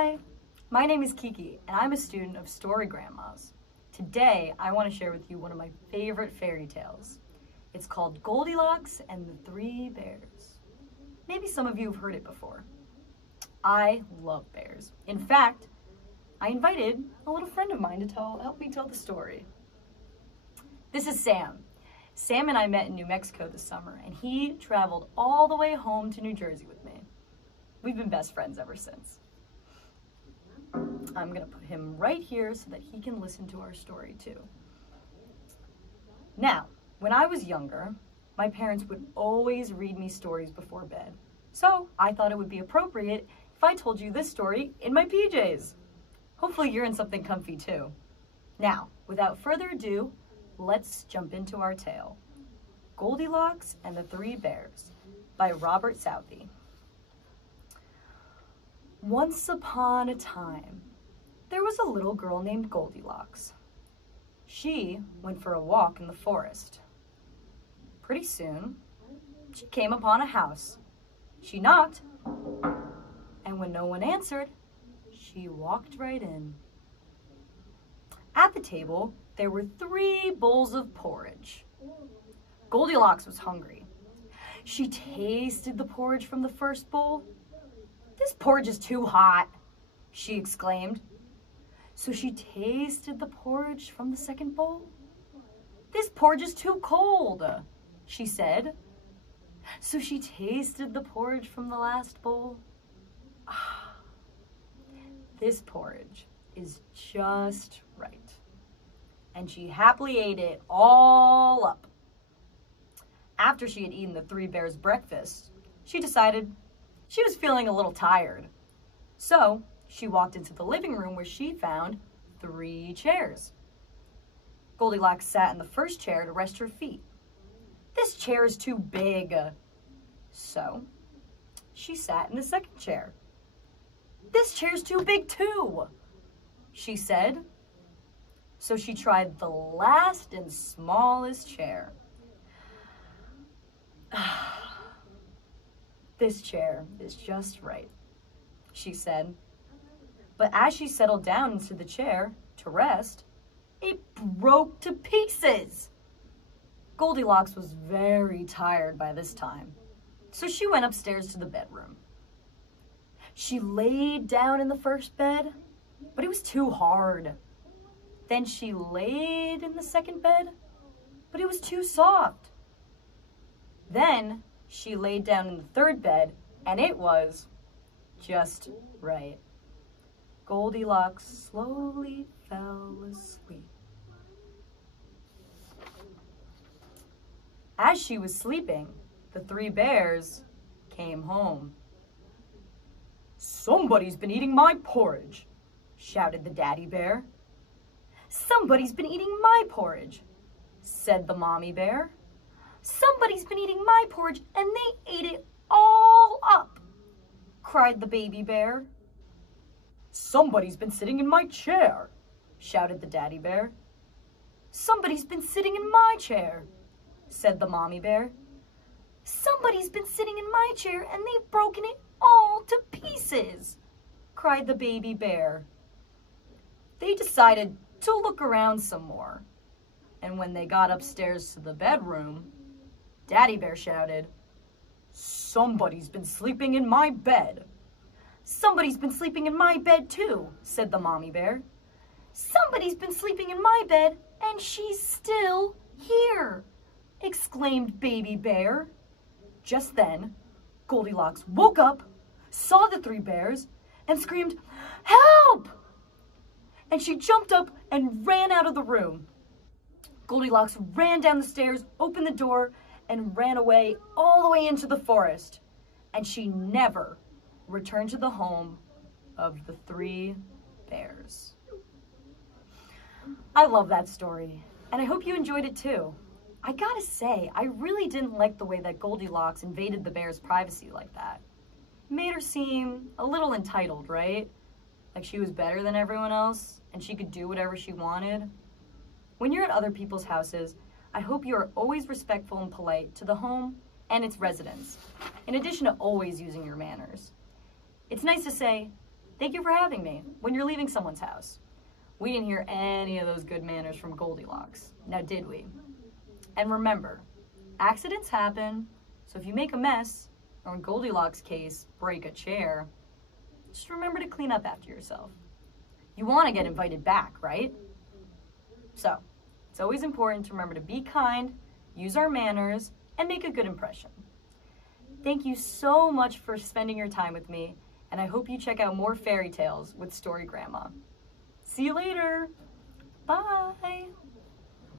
Hi, my name is Kiki, and I'm a student of Story Grandmas. Today, I want to share with you one of my favorite fairy tales. It's called Goldilocks and the Three Bears. Maybe some of you have heard it before. I love bears. In fact, I invited a little friend of mine to help me tell the story. This is Sam. Sam and I met in New Mexico this summer, and he traveled all the way home to New Jersey with me. We've been best friends ever since. I'm gonna put him right here so that he can listen to our story too. Now, when I was younger, my parents would always read me stories before bed. So I thought it would be appropriate if I told you this story in my PJs. Hopefully you're in something comfy too. Now, without further ado, let's jump into our tale. Goldilocks and the Three Bears by Robert Southey. Once upon a time, there was a little girl named Goldilocks. She went for a walk in the forest. Pretty soon, she came upon a house. She knocked, and when no one answered, she walked right in. At the table, there were 3 bowls of porridge. Goldilocks was hungry. She tasted the porridge from the first bowl. "This porridge is too hot," she exclaimed. So she tasted the porridge from the second bowl. "This porridge is too cold," she said. So she tasted the porridge from the last bowl. "Ah, this porridge is just right." And she happily ate it all up. After she had eaten the 3 bears' breakfast, she decided she was feeling a little tired. So she walked into the living room where she found 3 chairs. Goldilocks sat in the first chair to rest her feet. "This chair is too big." So she sat in the second chair. "This chair's too big too," she said. So she tried the last and smallest chair. "This chair is just right," she said. But as she settled down into the chair to rest, it broke to pieces. Goldilocks was very tired by this time, so she went upstairs to the bedroom. She laid down in the first bed, but it was too hard. Then she laid in the second bed, but it was too soft. Then she laid down in the third bed, and it was just right. Goldilocks slowly fell asleep. As she was sleeping, the 3 bears came home. "Somebody's been eating my porridge," shouted the daddy bear. "Somebody's been eating my porridge," said the mommy bear. "Somebody's been eating my porridge and they ate it all up," cried the baby bear. "Somebody's been sitting in my chair," shouted the daddy bear. "Somebody's been sitting in my chair," said the mommy bear. "Somebody's been sitting in my chair and they've broken it all to pieces," cried the baby bear. They decided to look around some more, and when they got upstairs to the bedroom, Daddy Bear shouted, "Somebody's been sleeping in my bed." "Somebody's been sleeping in my bed too," said the mommy bear. "Somebody's been sleeping in my bed and she's still here," exclaimed Baby Bear. Just then, Goldilocks woke up, saw the 3 bears, and screamed, "Help!" And she jumped up and ran out of the room. Goldilocks ran down the stairs, opened the door, and ran away all the way into the forest. And she never returned to the home of the 3 bears. I love that story, and I hope you enjoyed it too. I gotta say, I really didn't like the way that Goldilocks invaded the bears' privacy like that. It made her seem a little entitled, right? Like she was better than everyone else, and she could do whatever she wanted. When you're at other people's houses, I hope you are always respectful and polite to the home and its residents, in addition to always using your manners. It's nice to say, Thank you for having me when you're leaving someone's house. We didn't hear any of those good manners from Goldilocks, now did we? And remember, accidents happen, so if you make a mess, or in Goldilocks' case, break a chair, just remember to clean up after yourself. You want to get invited back, right? So, it's always important to remember to be kind, use our manners, and make a good impression. Thank you so much for spending your time with me, and I hope you check out more fairy tales with Story Grandma. See you later. Bye.